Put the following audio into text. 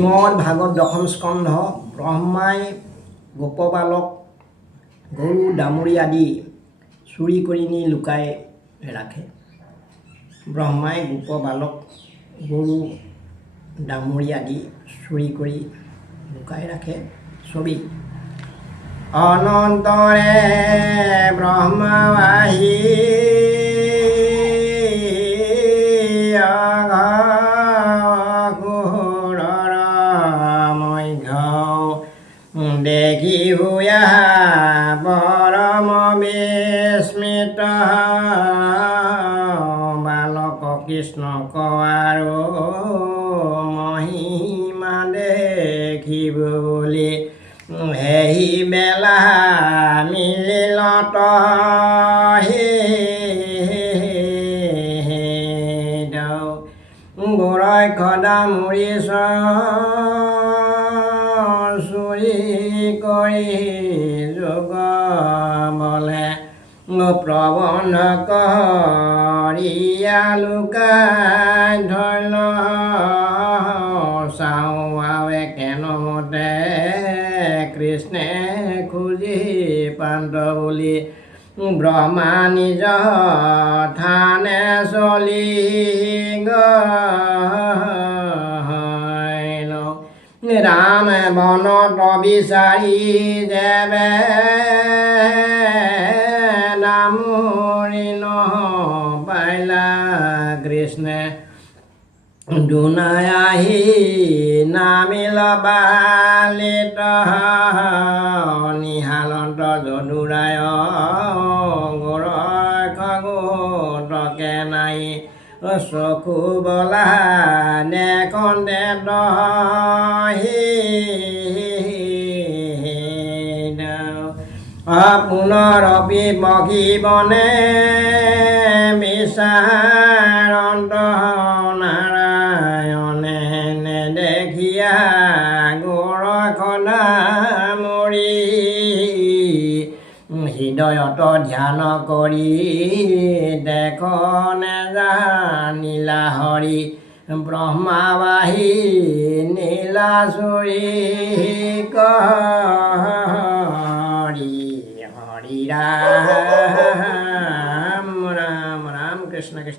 শ্ৰীমদ ভাগবত দশম স্কন্ধ ব্ৰহ্মাই গোপবালক গৰু ডামুৰি আদি চুৰি কৰি নি লুকাই ৰাখে। ব্ৰহ্মাই গোপবালক গৰু ডামুৰি আদি চুৰি কৰি লুকাই ৰাখে। ছবি অনন্তৰে ব্ৰহ্মাবাহী দেখি হুয়া পৰম বিস্মিত বালক কৃষ্ণ আৰু মহিমা দেখিব বুলি সেই বেলা মিলিলত গোৰক্ষ ডামুৰি চুৰি কৰি যোগ বলে প্ৰবন্ধ কৰিয়া লুকাই ধৰিল চাওঁ আৱে কেনমতে কৃষ্ণে খুজি পান্ত বুলি ব্ৰহ্মা নিজ থানে চলি গল ৰাম বনত বিচাৰি যেবে ডামুৰি পাইলা কৃষ্ণে দুনাই আহি নামিল বালিত নিহালন্ত যদুৰায় গোৰক্ষ গোটকে নাই চকু বলা নেকন্দে পুনৰপি বহিবনে বিচাৰন্ত নাৰায়ণে নেদেখিয়া গোৰক্ষ ডামুৰি হৃদয়ত ধ্যান কৰি দেখ নেজানিলা হৰি ব্ৰহ্মাবাহী নীলা চুৰি কৰি হৰি ৰাম ৰাম ৰাম কৃষ্ণ কৃষ্ণ।